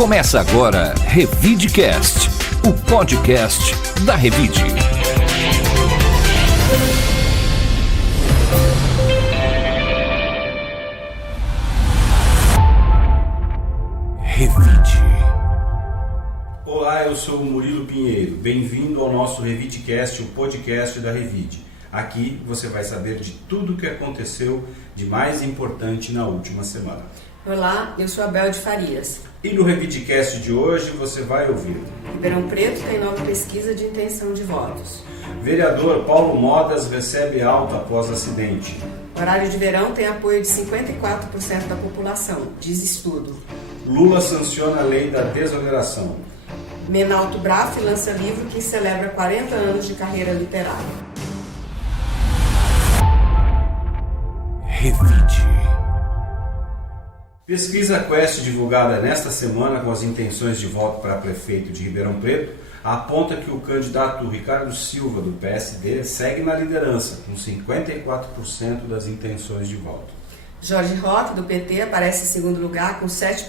Começa agora Revidecast, o podcast da Revide. Revide. Olá, eu sou o Murilo Pinheiro. Bem-vindo ao nosso Revidecast, o podcast da Revide. Aqui você vai saber de tudo o que aconteceu de mais importante na última semana. Olá, eu sou a Bel de Farias. E no Revidecast de hoje você vai ouvir: Ribeirão Preto tem nova pesquisa de intenção de votos. Vereador Paulo Modas recebe alta após acidente. Horário de verão tem apoio de 54% da população, diz estudo. Lula sanciona a lei da desoneração. Menalto Braf lança livro que celebra 40 anos de carreira literária. Revide. Pesquisa Quest divulgada nesta semana com as intenções de voto para prefeito de Ribeirão Preto aponta que o candidato Ricardo Silva, do PSD, segue na liderança, com 54% das intenções de voto. Jorge Roque, do PT, aparece em segundo lugar com 7%.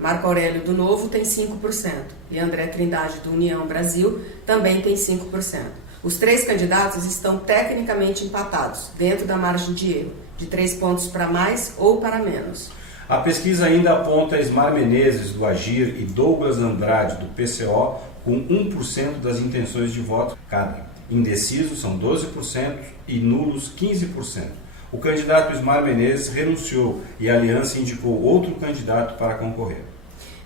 Marco Aurélio, do Novo, tem 5%. E André Trindade, do União Brasil, também tem 5%. Os três candidatos estão tecnicamente empatados, dentro da margem de erro, de 3 pontos para mais ou para menos. A pesquisa ainda aponta Ismar Menezes, do Agir, e Douglas Andrade, do PCO, com 1% das intenções de voto cada. Indecisos são 12% e nulos 15%. O candidato Ismar Menezes renunciou e a aliança indicou outro candidato para concorrer.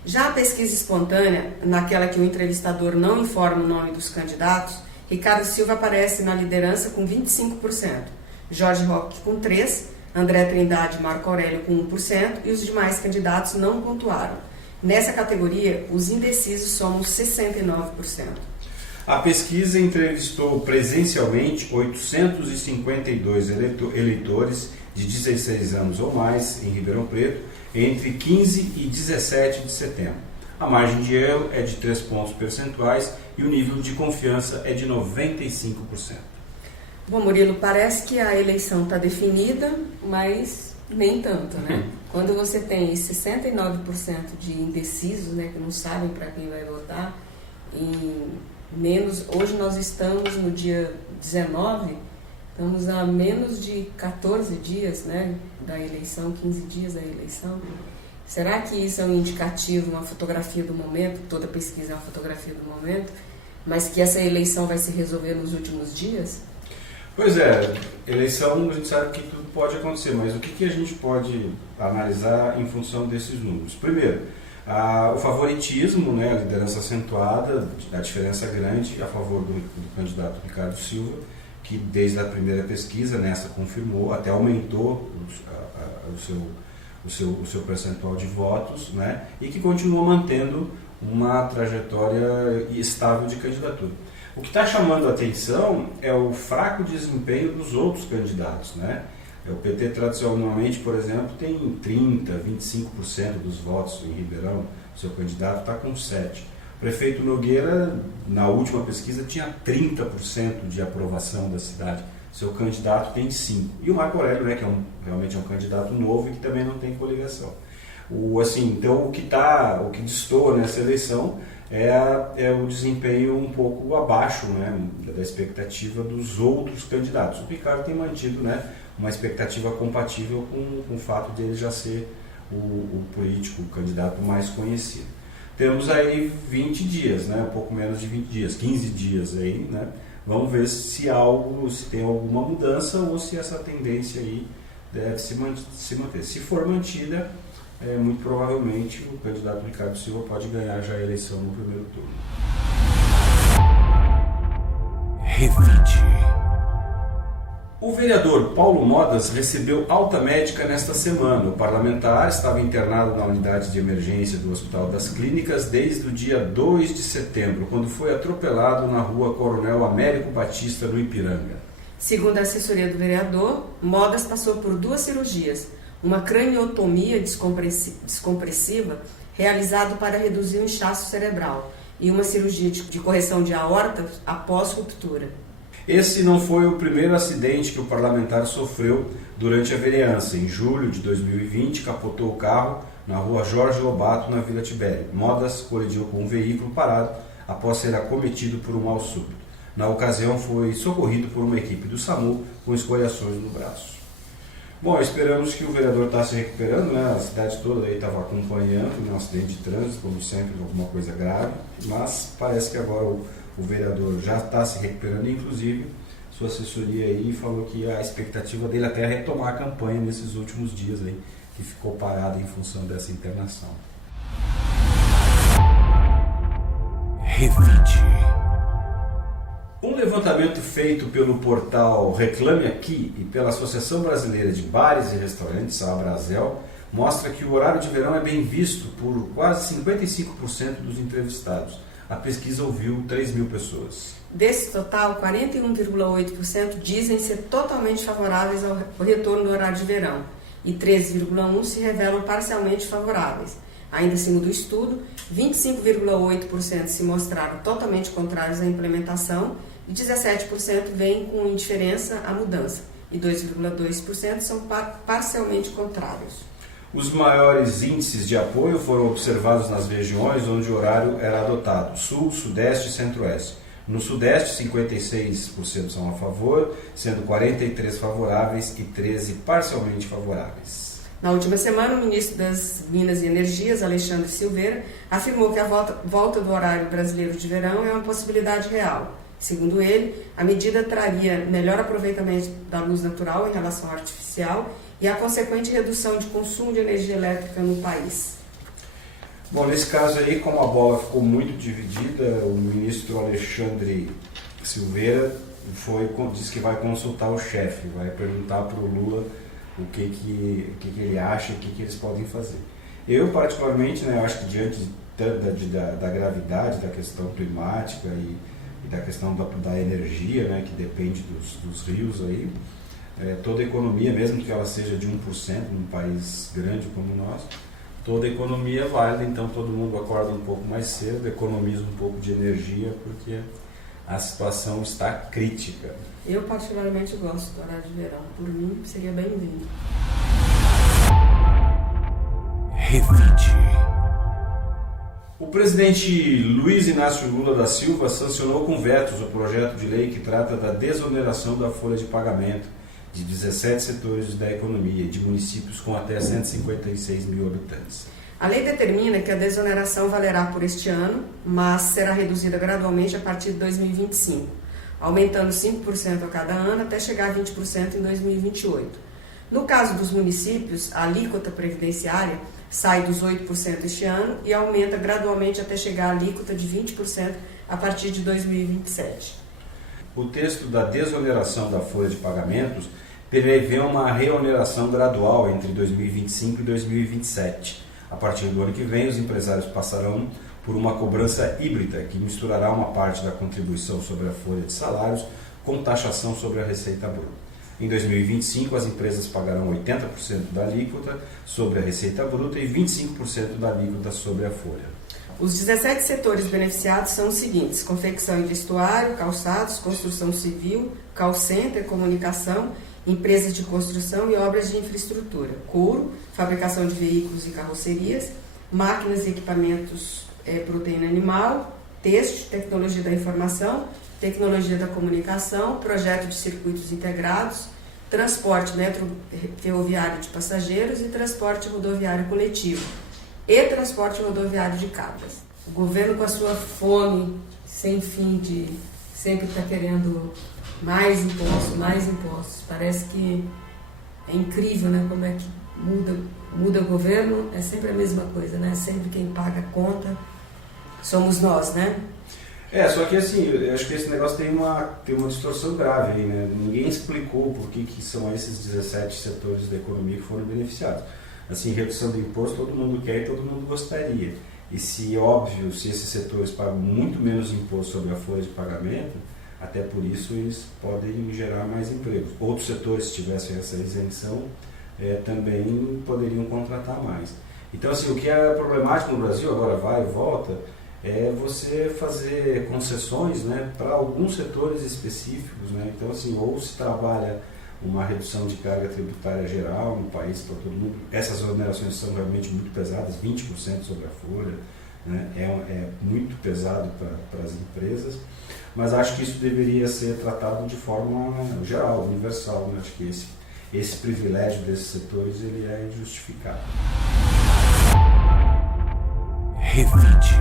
Já a pesquisa espontânea, naquela que o entrevistador não informa o nome dos candidatos, Ricardo Silva aparece na liderança com 25%, Jorge Roque com 3%, André Trindade e Marco Aurélio com 1% e os demais candidatos não pontuaram. Nessa categoria, os indecisos somos 69%. A pesquisa entrevistou presencialmente 852 eleitores de 16 anos ou mais em Ribeirão Preto entre 15 e 17 de setembro. A margem de erro é de 3 pontos percentuais e o nível de confiança é de 95%. Bom, Murilo, parece que a eleição está definida, mas nem tanto, né? Quando você tem 69% de indecisos, né, que não sabem para quem vai votar, e menos, hoje nós estamos no dia 19, estamos a menos de 14 dias, né, da eleição, 15 dias da eleição. Será que isso é um indicativo, uma fotografia do momento? Toda pesquisa é uma fotografia do momento, mas que essa eleição vai se resolver nos últimos dias? Pois é, eleição a gente sabe que tudo pode acontecer, mas o que a gente pode analisar em função desses números? Primeiro, o favoritismo, né, a liderança acentuada, a diferença grande a favor do candidato Ricardo Silva, que desde a primeira pesquisa, nessa confirmou, até aumentou o seu percentual de votos, né, e que continua mantendo uma trajetória estável de candidatura. O que está chamando a atenção é o fraco desempenho dos outros candidatos, né? O PT tradicionalmente, por exemplo, tem 30%, 25% dos votos em Ribeirão, seu candidato está com 7%. O prefeito Nogueira, na última pesquisa, tinha 30% de aprovação da cidade, seu candidato tem 5%. E o Marco Aurélio, né, que realmente é um candidato novo e que também não tem coligação. Então, o que destoa nessa eleição é o desempenho um pouco abaixo, né, da expectativa dos outros candidatos. O Ricardo tem mantido, né, uma expectativa compatível com o fato de ele já ser o político, o candidato mais conhecido. Temos aí 20 dias, né, um pouco menos de 20 dias, 15 dias aí, né? Vamos ver se tem alguma mudança ou se essa tendência aí deve se manter. Se for mantida, muito provavelmente o candidato Ricardo Silva pode ganhar já a eleição no primeiro turno. Revide. O vereador Paulo Modas recebeu alta médica nesta semana. O parlamentar estava internado na unidade de emergência do Hospital das Clínicas desde o dia 2 de setembro, quando foi atropelado na rua Coronel Américo Batista, no Ipiranga. Segundo a assessoria do vereador, Modas passou por 2 cirurgias, uma craniotomia descompressiva realizada para reduzir o inchaço cerebral e uma cirurgia de correção de aorta após ruptura. Esse não foi o primeiro acidente que o parlamentar sofreu durante a vereança. Em julho de 2020, capotou o carro na rua Jorge Lobato, na Vila Tibério. Modas colidiu com um veículo parado após ser acometido por um mal súbito. Na ocasião, foi socorrido por uma equipe do SAMU com escoriações no braço. Bom, esperamos que o vereador está se recuperando, né? A cidade toda aí estava acompanhando um acidente de trânsito, como sempre, alguma coisa grave, mas parece que agora o vereador já está se recuperando, inclusive sua assessoria aí falou que a expectativa dele até é retomar a campanha nesses últimos dias aí, que ficou parada em função dessa internação. Revide. Um levantamento feito pelo portal Reclame Aqui e pela Associação Brasileira de Bares e Restaurantes, a Abrazel, mostra que o horário de verão é bem visto por quase 55% dos entrevistados. A pesquisa ouviu 3 mil pessoas. Desse total, 41,8% dizem ser totalmente favoráveis ao retorno do horário de verão e 13,1% se revelam parcialmente favoráveis. Ainda segundo o estudo, 25,8% se mostraram totalmente contrários à implementação e 17% veem com indiferença à mudança e 2,2% são parcialmente contrários. Os maiores índices de apoio foram observados nas regiões onde o horário era adotado: Sul, Sudeste e Centro-Oeste. No Sudeste, 56% são a favor, sendo 43% favoráveis e 13% parcialmente favoráveis. Na última semana, o ministro das Minas e Energias, Alexandre Silveira, afirmou que a volta do horário brasileiro de verão é uma possibilidade real. Segundo ele, a medida traria melhor aproveitamento da luz natural em relação à artificial e a consequente redução de consumo de energia elétrica no país. Bom, nesse caso aí, como a bola ficou muito dividida, o ministro Alexandre Silveira disse que vai consultar o chefe, vai perguntar para o Lula o que ele acha e o que eles podem fazer. Eu, particularmente, né, acho que diante da gravidade da questão climática e da questão da energia, né, que depende dos rios aí, toda a economia, mesmo que ela seja de 1% num país grande como o nosso, toda a economia é válida, então todo mundo acorda um pouco mais cedo, economiza um pouco de energia, porque a situação está crítica. Eu particularmente gosto do horário de verão, por mim seria bem-vindo. Revide. O presidente Luiz Inácio Lula da Silva sancionou com vetos o projeto de lei que trata da desoneração da folha de pagamento de 17 setores da economia de municípios com até 156 mil habitantes. A lei determina que a desoneração valerá por este ano, mas será reduzida gradualmente a partir de 2025, aumentando 5% a cada ano até chegar a 20% em 2028. No caso dos municípios, a alíquota previdenciária sai dos 8% este ano e aumenta gradualmente até chegar à alíquota de 20% a partir de 2027. O texto da desoneração da folha de pagamentos prevê uma reoneração gradual entre 2025 e 2027. A partir do ano que vem, os empresários passarão por uma cobrança híbrida, que misturará uma parte da contribuição sobre a folha de salários com taxação sobre a receita bruta. Em 2025, as empresas pagarão 80% da alíquota sobre a receita bruta e 25% da alíquota sobre a folha. Os 17 setores beneficiados são os seguintes: confecção e vestuário, calçados, construção civil, call center, comunicação, empresas de construção e obras de infraestrutura, couro, fabricação de veículos e carrocerias, máquinas e equipamentos, proteína animal, têxtil, tecnologia da informação, tecnologia da comunicação, projeto de circuitos integrados, transporte ferroviário de passageiros e transporte rodoviário coletivo e transporte rodoviário de cargas. O governo, com a sua fome sem fim de sempre estar querendo mais impostos. Parece que é incrível, né? Como é que muda o governo, é sempre a mesma coisa, né? Sempre quem paga a conta somos nós, né? Só que assim, eu acho que esse negócio tem uma distorção grave aí, né? Ninguém explicou por que são esses 17 setores da economia que foram beneficiados. Assim, redução do imposto todo mundo quer e todo mundo gostaria. E se esses setores pagam muito menos imposto sobre a folha de pagamento, até por isso eles podem gerar mais empregos. Outros setores, se tivessem essa isenção, também poderiam contratar mais. Então, assim, o que é problemático no Brasil, agora vai e volta, é você fazer concessões, né, para alguns setores específicos, né? Então, assim, ou se trabalha uma redução de carga tributária geral no país para todo mundo. Essas onerações são realmente muito pesadas, 20% sobre a folha, né? É muito pesado para as empresas, mas acho que isso deveria ser tratado de forma geral, universal, né? Acho que esse privilégio desses setores ele é injustificado. Revide.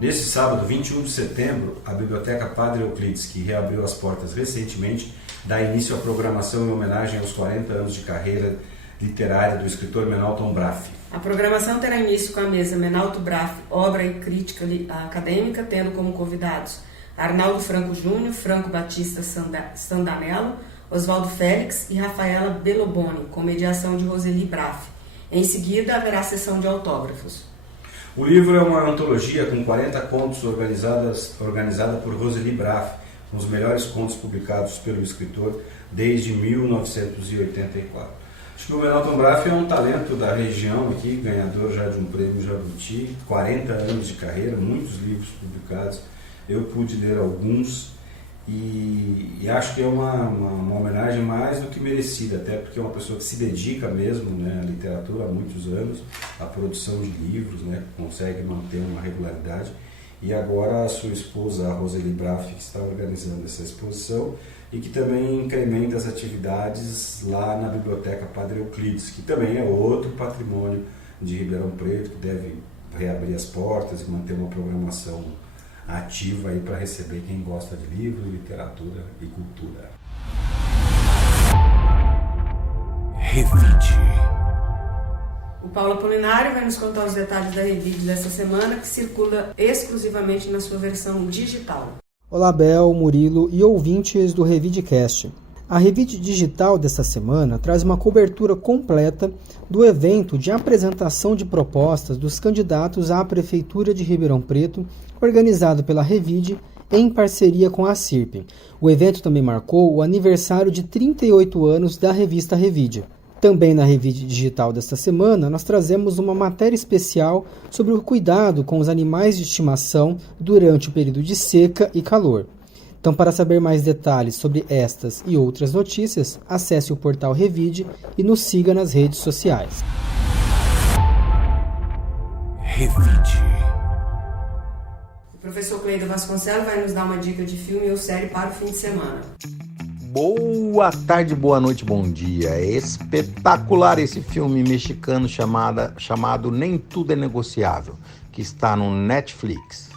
Nesse sábado, 21 de setembro, a Biblioteca Padre Euclides, que reabriu as portas recentemente, dá início à programação em homenagem aos 40 anos de carreira literária do escritor Menalton Braff. A programação terá início com a mesa Menalton Braff, obra e crítica acadêmica, tendo como convidados Arnaldo Franco Júnior, Franco Batista Sandanello, Oswaldo Félix e Rafaela Belloboni, com mediação de Roseli Braff. Em seguida, haverá sessão de autógrafos. O livro é uma antologia com 40 contos organizada por Roseli Braff, com os melhores contos publicados pelo escritor desde 1984. Acho que o Menalton Braff é um talento da região aqui, ganhador já de um prêmio Jabuti, 40 anos de carreira, muitos livros publicados. Eu pude ler alguns e acho que é uma homenagem mais do que merecida, até porque é uma pessoa que se dedica mesmo, né, à literatura há muitos anos, à produção de livros, né, consegue manter uma regularidade. E agora a sua esposa, a Roseli Braff, que está organizando essa exposição e que também incrementa as atividades lá na Biblioteca Padre Euclides, que também é outro patrimônio de Ribeirão Preto, que deve reabrir as portas e manter uma programação ativa aí para receber quem gosta de livro, literatura e cultura. Revide. O Paulo Apolinário vai nos contar os detalhes da Revide dessa semana, que circula exclusivamente na sua versão digital. Olá, Bel, Murilo e ouvintes do Revidecast. A Revide Digital desta semana traz uma cobertura completa do evento de apresentação de propostas dos candidatos à Prefeitura de Ribeirão Preto, organizado pela Revide em parceria com a CIRP. O evento também marcou o aniversário de 38 anos da revista Revide. Também na Revide Digital desta semana, nós trazemos uma matéria especial sobre o cuidado com os animais de estimação durante o período de seca e calor. Então, para saber mais detalhes sobre estas e outras notícias, acesse o portal Revide e nos siga nas redes sociais. Revide. O professor Cleido Vasconcelos vai nos dar uma dica de filme ou série para o fim de semana. Boa tarde, boa noite, bom dia. É espetacular esse filme mexicano chamado Nem Tudo é Negociável, que está no Netflix.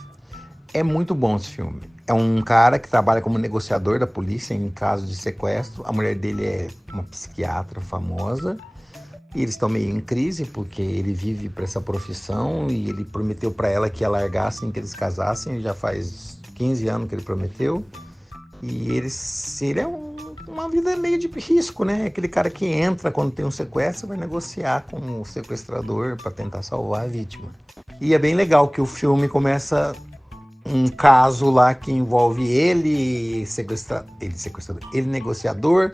É muito bom esse filme. É um cara que trabalha como negociador da polícia em caso de sequestro. A mulher dele é uma psiquiatra famosa. E eles estão meio em crise porque ele vive para essa profissão e ele prometeu para ela que ia largar assim que eles casassem. Já faz 15 anos que ele prometeu. E ele é uma vida meio de risco, né? Aquele cara que entra quando tem um sequestro, vai negociar com o sequestrador para tentar salvar a vítima. E é bem legal que o filme começa um caso lá que envolve ele negociador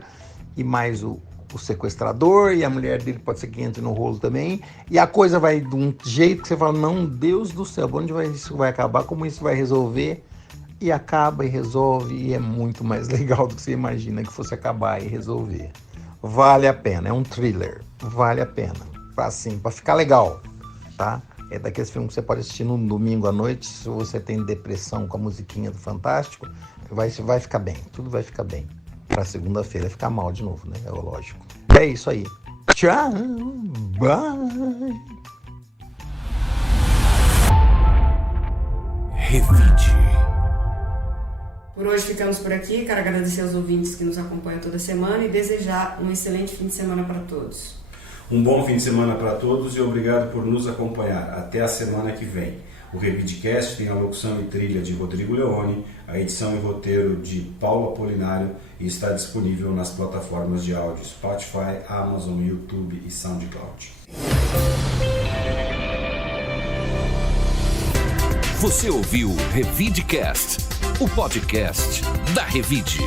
e mais o sequestrador, e a mulher dele pode ser que entre no rolo também, e a coisa vai de um jeito que você fala, não, Deus do céu, onde isso vai acabar, como isso vai resolver, e acaba e resolve, e é muito mais legal do que você imagina que fosse acabar e resolver. Vale a pena, é um thriller, vale a pena, pra ficar legal, tá? É daqueles filmes que você pode assistir no domingo à noite, se você tem depressão com a musiquinha do Fantástico, vai ficar bem, tudo vai ficar bem. Pra segunda-feira ficar mal de novo, né? É lógico. É isso aí. Tchau, bye. Revide. Por hoje ficamos por aqui. Quero agradecer aos ouvintes que nos acompanham toda semana e desejar um excelente fim de semana para todos. Um bom fim de semana para todos e obrigado por nos acompanhar. Até a semana que vem. O Revidecast tem a locução e trilha de Rodrigo Leone, a edição e roteiro de Paulo Apolinário e está disponível nas plataformas de áudio Spotify, Amazon, YouTube e SoundCloud. Você ouviu Revidecast, o podcast da Revide.